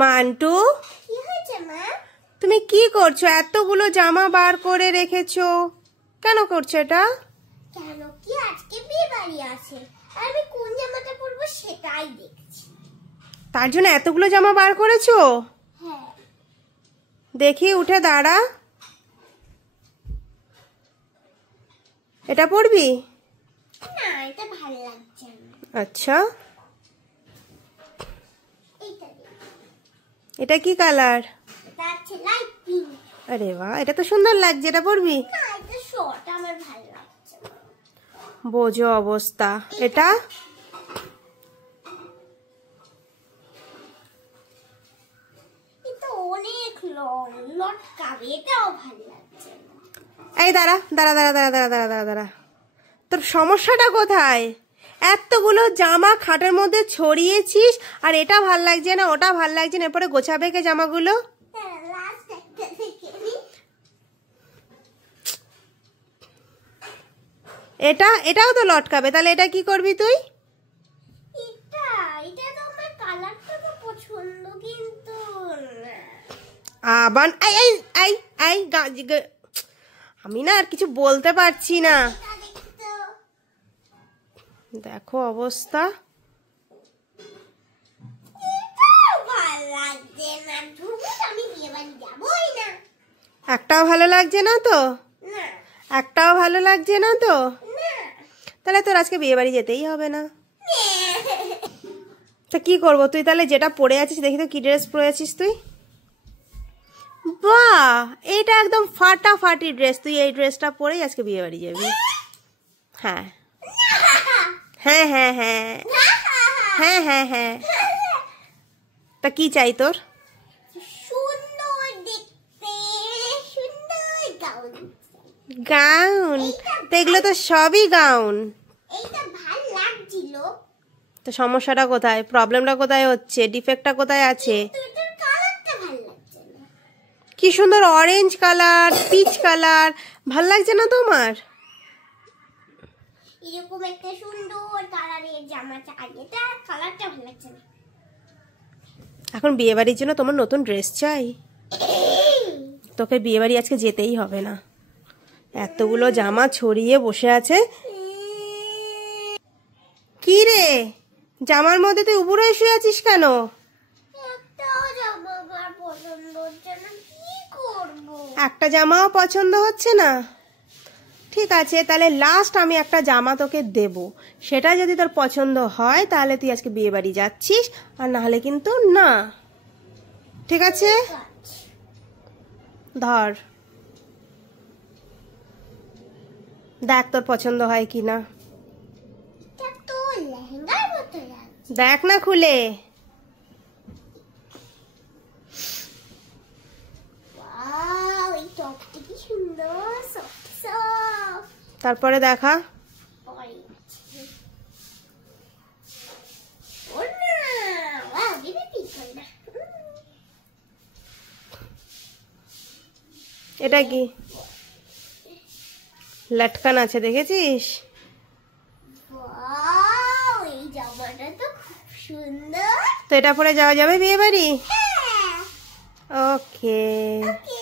Mantoux, কি হয়েছে মা? তুমি কি করছো? এতগুলো জামা বার করে রেখেছো, কেন করছো এটা? কেন কি আজকে বিয়ে বাড়ি আছে, আমি কোন জামাটা পরবো সেটাই দেখছি। তার জন্য এতগুলো জামা বার করেছো? হ্যাঁ। দেখি, উঠে দাঁড়া। এটা পরবি? না, এটা ভালো লাগছে না। আচ্ছা, এইটা দেখ। এটা কি কালার? এটা আছে লাইট পিঙ্ক। আরে বাহ, এটা তো সুন্দর লাগছে, এটা পরবি? না, এটা শর্ট, আমার ভালো লাগছে না। বোঝো অবস্থা। এটা এটা অনেক লং, লটকাবে, এটাও ভালো লাগছে না। এই দাঁড়া দাঁড়া দাঁড়া দাঁড়া দাঁড়া দাঁড়া দাঁড়া দাঁড়া, তোর সমস্যাটা কোথায়? এতগুলো জামা খাটের মধ্যে ছড়িয়েছিস, আর এটা ভাল লাগছে না, ওটা ভাল লাগছে না, এরপরে গোছাবে কে জামাগুলো? লাস্ট একটা দেখে নি। এটাও তো লটকাবে, তাহলে এটা কি করবি তুই? এটা তো আমার কালারটা তো পছন্দ, কিন্তু আবার আই আই আই আই আমি না আর কিছু বলতে পারছি না। এটা দেখতে দেখো অবস্থা। এটাও ভালো লাগছে না। ধুর, আমি বিয়ে বাড়ি যাবোই না। একটাও ভালো লাগছে না তো? না একটাও ভালো লাগছে না তো? না তাহলে তোর আজকে বিয়ে বাড়ি যেতেই হবে না। তা কি করবো? তুই তাহলে যেটা পরে আছিস, দেখি তো কি ড্রেস পরে আছিস তুই। বাহ, এইটা একদম ফাটাফাটি ড্রেস। তুই এই ড্রেসটা পরেই আজকে বিয়ে বাড়ি যাবি? হ্যাঁ হ্যাঁ হ্যাঁ হ্যাঁ হ্যাঁ হ্যাঁ হ্যাঁ। তা কি চাই তোর? সুন্দর দেখতে, সুন্দর গাউন। গাউন? তো এগুলো তো সবই গাউন। এইটা ভালো লাগছিল, তো সমস্যাটা কোথায়? প্রবলেমটা কোথায় হচ্ছে? ডিফেক্টটা কোথায় আছে? কিন্তু এটার কালারটা ভালো লাগছে না। কি সুন্দর অরেঞ্জ কালার, পিচ কালার, ভাল লাগছে না তোমার? এরকম একটা সুন্দর কালারের জামা চাই, এটা কালারটা ভালো লাগছে না। এখন বিয়ে বাড়ির জন্য তোমার নতুন ড্রেস চাই? তোকে বিয়ে বাড়ি আজকে যেতেই হবে না। এতগুলো জামা ছড়িয়ে বসে আছে। কি রে, জামার মধ্যে তুই উবুড় হয়ে শুয়ে আছিস কেন? একটাও জামা আমার পছন্দ হচ্ছে না, কি করবো? একটা জামাও পছন্দ হচ্ছে না? ঠিক আছে, তাহলে লাস্ট আমি একটা জামা তোকে দেব, সেটা যদি তোর পছন্দ হয় তাহলে তুই আজকে বিয়ে বাড়ি যাচ্ছিস, আর না হলে কিন্তু না। ঠিক আছে, ধর, দেখ তোর পছন্দ হয় কি না। এটা তো লেহেঙ্গার মতো লাগছে। দেখ না খুলে। ওয়াও, এই টপটা কি সুন্দর, সফট সফট। তারপরে দেখা। ও না, ওয়াও, দিদি ঠিক করে না। এটা কি লটকান আছে, দেখেছিস? ওয়াও, এই জামাটা তো খুব সুন্দর। তো এটা পরে যাওয়া যাবে বিয়ে বাড়ি? হ্যাঁ, ওকে। ওকে।